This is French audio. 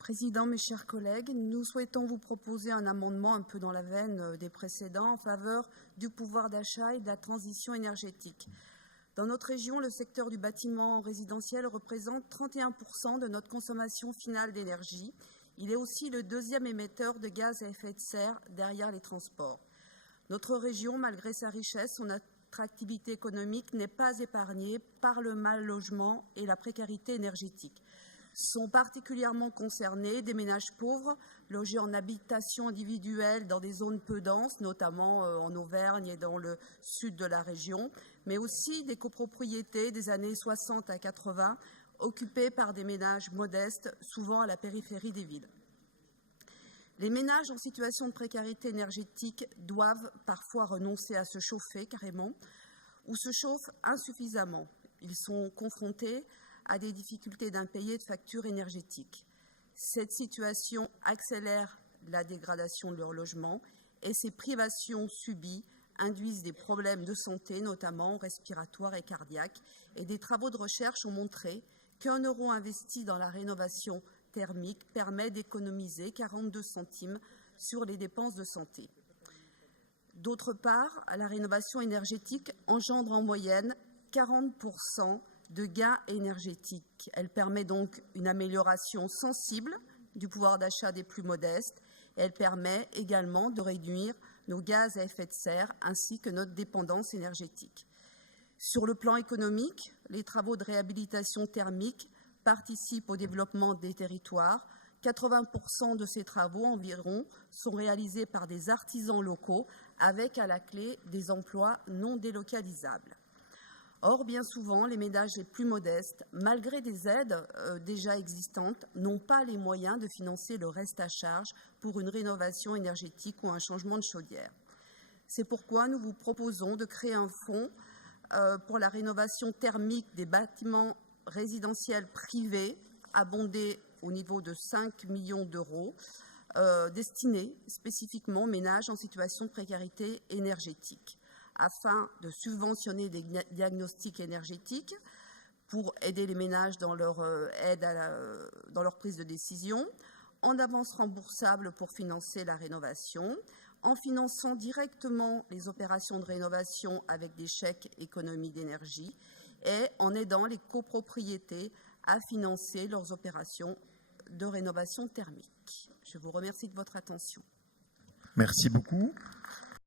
Président, mes chers collègues, nous souhaitons vous proposer un amendement un peu dans la veine des précédents en faveur du pouvoir d'achat et de la transition énergétique. Dans notre région, le secteur du bâtiment résidentiel représente 31% de notre consommation finale d'énergie. Il est aussi le deuxième émetteur de gaz à effet de serre derrière les transports. Notre région, malgré sa richesse, son attractivité économique n'est pas épargnée par le mal logement et la précarité énergétique. Sont particulièrement concernés des ménages pauvres, logés en habitation individuelle dans des zones peu denses, notamment en Auvergne et dans le sud de la région, mais aussi des copropriétés des années 60 à 80, occupées par des ménages modestes, souvent à la périphérie des villes. Les ménages en situation de précarité énergétique doivent parfois renoncer à se chauffer carrément ou se chauffent insuffisamment. Ils sont confrontés à des difficultés d'impayés de factures énergétiques. Cette situation accélère la dégradation de leur logement et ces privations subies induisent des problèmes de santé, notamment respiratoires et cardiaques. Et des travaux de recherche ont montré qu'1 euro investi dans la rénovation thermique permet d'économiser 42 centimes sur les dépenses de santé. D'autre part, la rénovation énergétique engendre en moyenne 40% de gains énergétiques. Elle permet donc une amélioration sensible du pouvoir d'achat des plus modestes et elle permet également de réduire nos gaz à effet de serre ainsi que notre dépendance énergétique. Sur le plan économique, les travaux de réhabilitation thermique participent au développement des territoires. 80% de ces travaux environ sont réalisés par des artisans locaux avec à la clé des emplois non délocalisables. Or, bien souvent, les ménages les plus modestes, malgré des aides déjà existantes, n'ont pas les moyens de financer le reste à charge pour une rénovation énergétique ou un changement de chaudière. C'est pourquoi nous vous proposons de créer un fonds pour la rénovation thermique des bâtiments résidentiels privés, abondé au niveau de 5 millions d'euros, destiné spécifiquement aux ménages en situation de précarité énergétique, afin de subventionner des diagnostics énergétiques pour aider les ménages dans leur prise de décision, en avance remboursable pour financer la rénovation, en finançant directement les opérations de rénovation avec des chèques économie d'énergie et en aidant les copropriétés à financer leurs opérations de rénovation thermique. Je vous remercie de votre attention. Merci beaucoup.